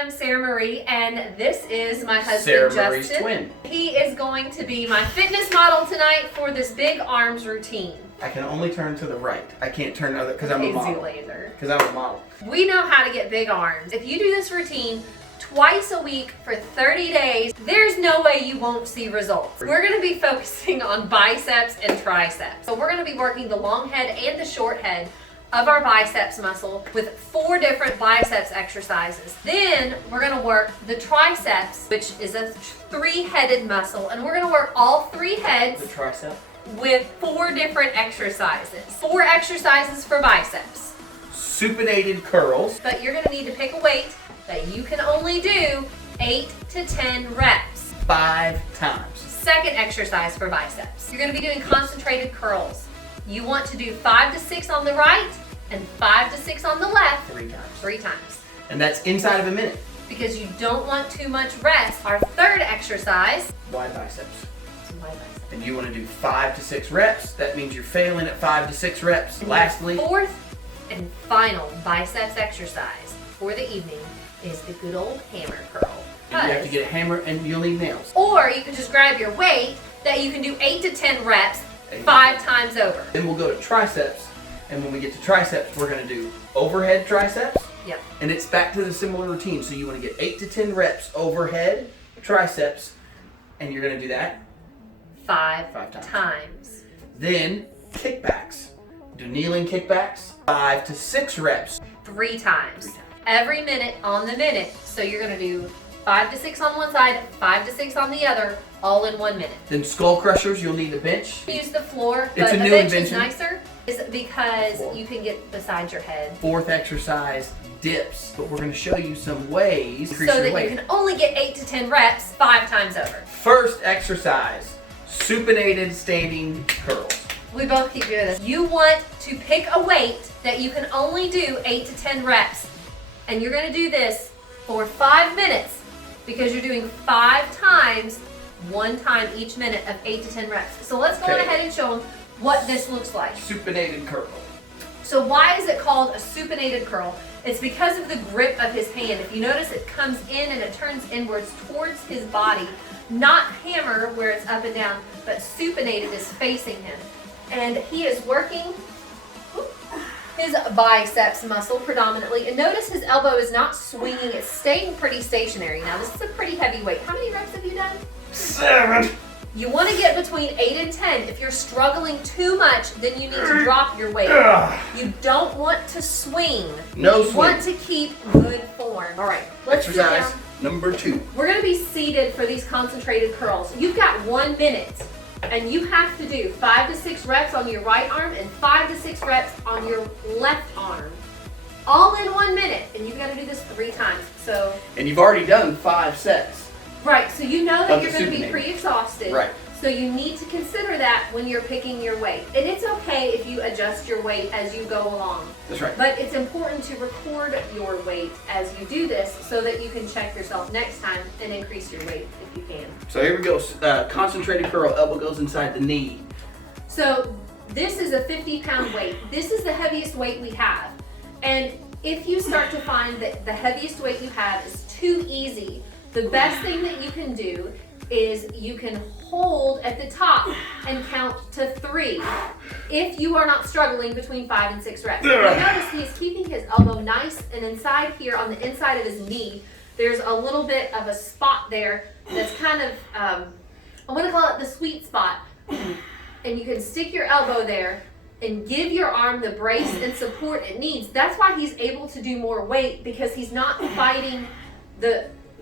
am Sarah Marie, and this is my husband, Sarah Marie's Justin. twin. He is going to be my fitness model tonight for this big arms routine. I can only turn to the right. I can't turn other because I'm a model. Zoolander. Because I'm a model. We know how to get big arms. If you do this routine twice a week for 30 days, there's no way you won't see results. We're gonna be focusing on biceps and triceps. So we're gonna be working the long head and the short head of our biceps muscle with 4 different biceps exercises. Then we're gonna work the triceps, which is a 3-headed muscle, and we're gonna work all 3 heads The tricep. with 4 different exercises. 4 exercises for biceps. Supinated curls. But you're gonna need to pick a weight that you can only do 8 to 10 reps. 5 times. Second exercise for biceps. You're gonna be doing concentrated curls. You want to do 5 to 6 on the right and 5 to 6 on the left 3 times. 3 times. And that's inside of a minute. Because you don't want too much rest. Our third exercise, Wide biceps. my biceps. And you want to do 5 to 6 reps. That means you're failing at 5 to 6 reps. Lastly, Fourth and final biceps exercise for the evening is the good old hammer curl. you have to get a hammer and you'll need nails. Or you can just grab your weight that you can do 8 to 10 reps 5 times over. Then we'll go to triceps. And when we get to triceps, we're going to do overhead triceps. Yep. And it's back to the similar routine. So you want to get 8 to 10 reps overhead triceps. And you're going to do that. 5 5 times. times. Then kickbacks. Do kneeling kickbacks. 5 to 6 reps. 3 times. Every minute on the minute. So you're going to do 5 to 6 on one side, 5 to 6 on the other, all in 1 minute. Then skull crushers, you'll need a bench. Use the floor, It's but a the new bench invention. is nicer is because Floor. you can get beside your head. 4th exercise, dips. But we're going to show you some ways to increase So your that weight. you can only get 8 to 10 reps 5 times over. First exercise, supinated standing curls. We both keep doing this. You want to pick a weight that you can only do 8 to 10 reps. And you're going to do this for 5 minutes because you're doing 5 times, 1 time each minute of 8 to 10 reps. So let's go on Okay. ahead and show them what this looks like. Supinated curl. So why is it called a supinated curl? It's because of the grip of his hand. If you notice, it comes in and it turns inwards towards his body. Not hammer where it's up and down, but supinated is facing him. And he is working his biceps muscle predominantly. And notice his elbow is not swinging, it's staying pretty stationary. Now this is a pretty heavy weight. How many reps have you done? 7. You want to get between 8 and 10. If you're struggling too much, then you need to drop your weight. Ugh. You don't want to swing. No You swing. want to keep good form. All right, let's sit Exercise down. number 2. We're going to be seated for these concentrated curls. You've got 1 minute, and you have to do 5 to 6 reps on your right arm and 5 to 6 reps on your left arm. All in 1 minute, and you've got to do this 3 times. So, And you've already done 5 sets. right, so you know that Of you're the going to be supinated. pre-exhausted. Right. So you need to consider that when you're picking your weight. And it's okay if you adjust your weight as you go along. That's right. But it's important to record your weight as you do this so that you can check yourself next time and increase your weight if you can. So here we go. Concentrated curl. Elbow goes inside the knee. So this is a 50-pound weight. This is the heaviest weight we have. And if you start to find that the heaviest weight you have is too easy, the best thing that you can do is you can hold at the top and count to 3 if you are not struggling between 5 and 6 reps. You'll notice he's keeping his elbow nice and inside here on the inside of his knee. There's a little bit of a spot there that's kind of, I want to call it the sweet spot. And you can stick your elbow there and give your arm the brace and support it needs. That's why he's able to do more weight, because he's not fighting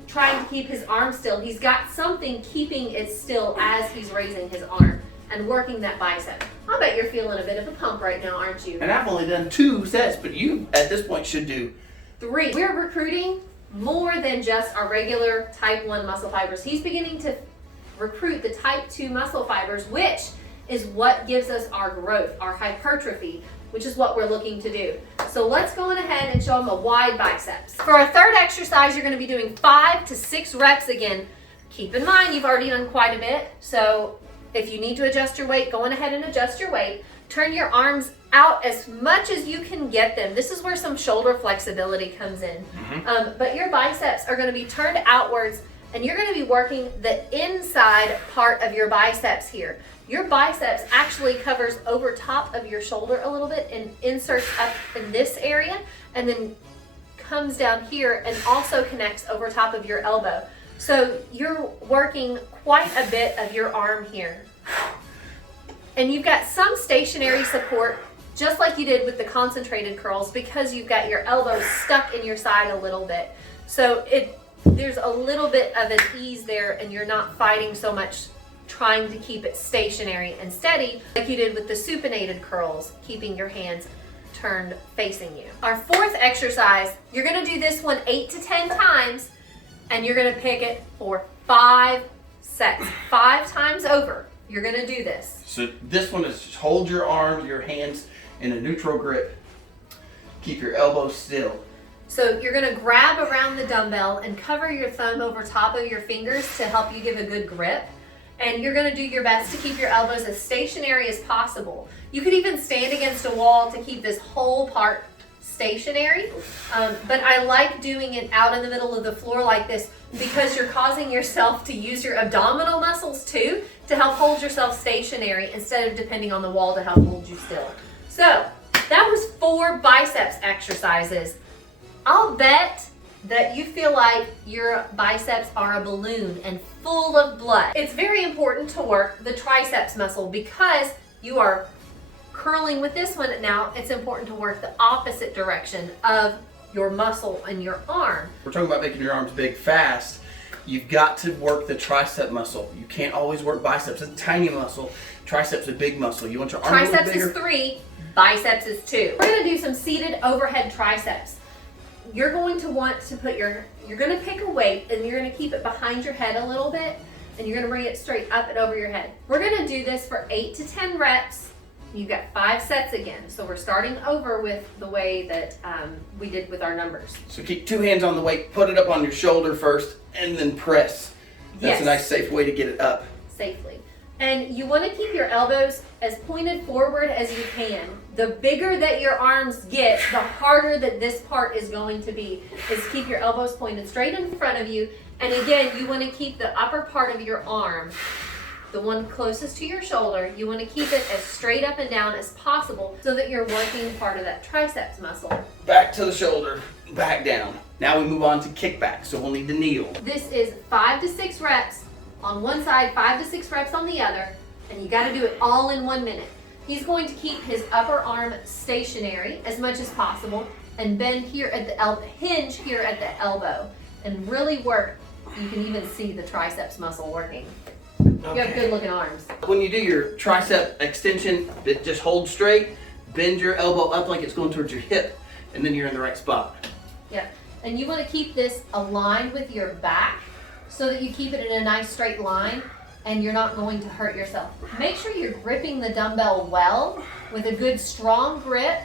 trying to keep his arm still. He's got something keeping it still as he's raising his arm and working that bicep. I bet you're feeling a bit of a pump right now, aren't you? And I've only done 2 sets, but you at this point should do 3. We're recruiting more than just our regular type 1 muscle fibers. He's beginning to recruit the type 2 muscle fibers, which is what gives us our growth, our hypertrophy, which is what we're looking to do. So let's go on ahead and show them a wide biceps. For our third exercise, you're going to be doing 5 to 6 reps again. Keep in mind, you've already done quite a bit. So if you need to adjust your weight, go on ahead and adjust your weight. turn your arms out as much as you can get them. This is where some shoulder flexibility comes in. But your biceps are going to be turned outwards, and you're going to be working the inside part of your biceps here. Your biceps actually covers over top of your shoulder a little bit and inserts up in this area, and then comes down here and also connects over top of your elbow. So you're working quite a bit of your arm here. And you've got some stationary support, just like you did with the concentrated curls, because you've got your elbows stuck in your side a little bit. So there's a little bit of an ease there, and you're not fighting so much trying to keep it stationary and steady like you did with the supinated curls, keeping your hands turned facing you. Our fourth exercise, you're gonna do this one 8 to 10 times, and you're gonna pick it for 5 sets. 5 times over, you're gonna do this. So this one is just hold your arms, your hands in a neutral grip. Keep your elbows still. So you're gonna grab around the dumbbell and cover your thumb over top of your fingers to help you give a good grip. And you're gonna do your best to keep your elbows as stationary as possible. You could even stand against a wall to keep this whole part stationary. But I like doing it out in the middle of the floor like this because you're causing yourself to use your abdominal muscles too to help hold yourself stationary instead of depending on the wall to help hold you still. So that was 4 biceps exercises. I'll bet that you feel like your biceps are a balloon and full of blood. It's very important to work the triceps muscle because you are curling with this one. Now it's important to work the opposite direction of your muscle in your arm. We're talking about making your arms big fast. You've got to work the tricep muscle. You can't always work biceps. It's a tiny muscle. Triceps is a big muscle. You want your arm a little Triceps bigger. is 3, biceps is 2. We're gonna do some seated overhead triceps. You're going to want to put you're going to pick a weight and you're going to keep it behind your head a little bit, and you're going to bring it straight up and over your head. We're going to do this for 8 to 10 reps. You've got 5 sets again. So we're starting over with the way that we did with our numbers. So keep 2 hands on the weight, put it up on your shoulder first, and then press. That's Yes. a nice safe way to get it up. Safely. And you want to keep your elbows as pointed forward as you can. The bigger that your arms get, the harder that this part is going to be, is keep your elbows pointed straight in front of you. And again, you want to keep the upper part of your arm, the one closest to your shoulder, you want to keep it as straight up and down as possible so that you're working part of that triceps muscle. Back to the shoulder, back down. Now we move on to kickback, so we'll need to kneel. This is 5 to 6 reps on one side, 5 to 6 reps on the other, and you got to do it all in 1 minute. He's going to keep his upper arm stationary as much as possible and bend here at the hinge here at the elbow and really work. You can even see the triceps muscle working. You have good looking arms. When you do your tricep extension, just hold straight, bend your elbow up like it's going towards your hip, and then you're in the right spot. Yeah, and you want to keep this aligned with your back so that you keep it in a nice straight line and you're not going to hurt yourself. Make sure you're gripping the dumbbell well with a good strong grip.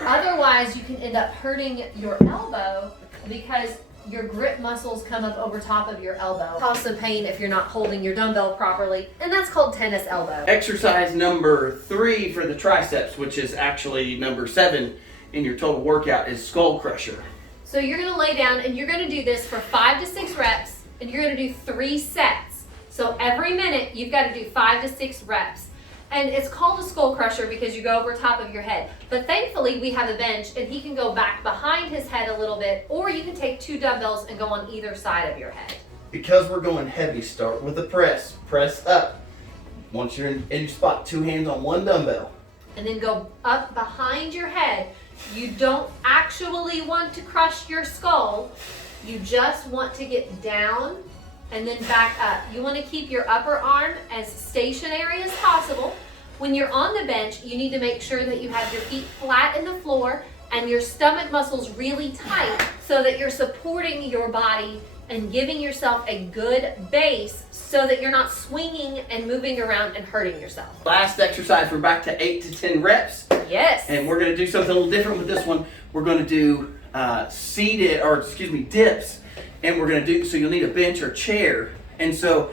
Otherwise, you can end up hurting your elbow because your grip muscles come up over top of your elbow. Cause some pain if you're not holding your dumbbell properly, and that's called tennis elbow. Exercise number 3 for the triceps, which is actually number 7 in your total workout, is skull crusher. So you're gonna lay down and you're gonna do this for 5 to 6 reps, and you're gonna do 3 sets. So every minute you've got to do 5 to 6 reps. And it's called a skull crusher because you go over top of your head. But thankfully we have a bench and he can go back behind his head a little bit, or you can take 2 dumbbells and go on either side of your head. Because we're going heavy, start with a press. Press up. Once you're in your spot, 2 hands on 1 dumbbell. And then go up behind your head. You don't actually want to crush your skull. You just want to get down and then back up. You want to keep your upper arm as stationary as possible. When you're on the bench, you need to make sure that you have your feet flat in the floor and your stomach muscles really tight so that you're supporting your body and giving yourself a good base so that you're not swinging and moving around and hurting yourself. Last exercise, we're back to 8 to 10 reps. Yes. And we're going to do something a little different with this one. We're going to do dips. And we're going to do, so you'll need a bench or chair. And so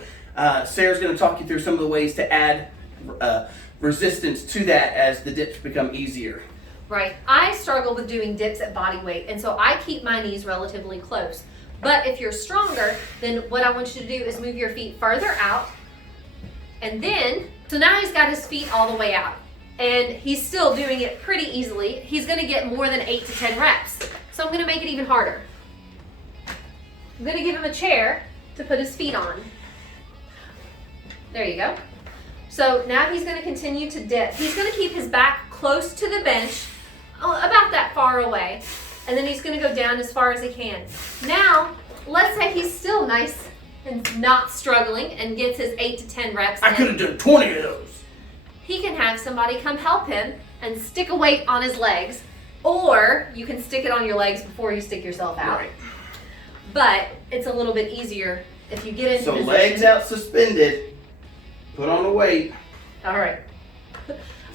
Sarah's going to talk you through some of the ways to add resistance to that as the dips become easier. Right. I struggle with doing dips at body weight, and so I keep my knees relatively close. But if you're stronger, then what I want you to do is move your feet further out. And then, so now he's got his feet all the way out. And he's still doing it pretty easily. He's gonna get more than 8 to 10 reps. So I'm gonna make it even harder. I'm gonna give him a chair to put his feet on. There you go. So now he's gonna continue to dip. He's gonna keep his back close to the bench, about that far away. And then he's gonna go down as far as he can. Now, let's say he's still nice and not struggling and gets his 8 to 10 reps I in. could have done 20 of those. He can have somebody come help him and stick a weight on his legs, or you can stick it on your legs before you stick yourself out. Right. But it's a little bit easier if you get into So position. legs out suspended, put on the weight. All right.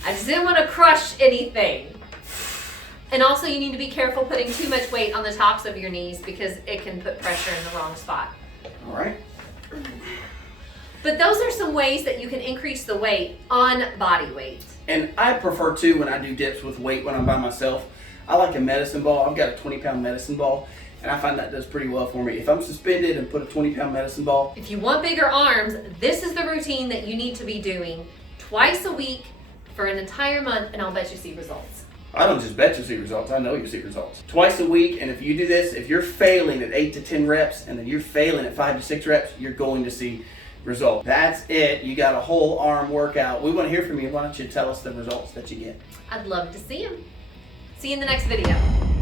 I just didn't want to crush anything. And also you need to be careful putting too much weight on the tops of your knees because it can put pressure in the wrong spot. All right. But those are some ways that you can increase the weight on body weight. And I prefer to, when I do dips with weight when I'm by myself, I like a medicine ball. I've got a 20-pound medicine ball, and I find that does pretty well for me. If I'm suspended and put a 20-pound medicine ball, If you want bigger arms, this is the routine that you need to be doing twice a week for an entire month, and I'll bet you see results. I don't just bet you see results, I know you see results. Twice a week, and if you do this, if you're failing at 8 to 10 reps, and then you're failing at 5 to 6 reps, you're going to see results. That's it. You got a whole arm workout. We want to hear from you. Why don't you tell us the results that you get? I'd love to see them. See you in the next video.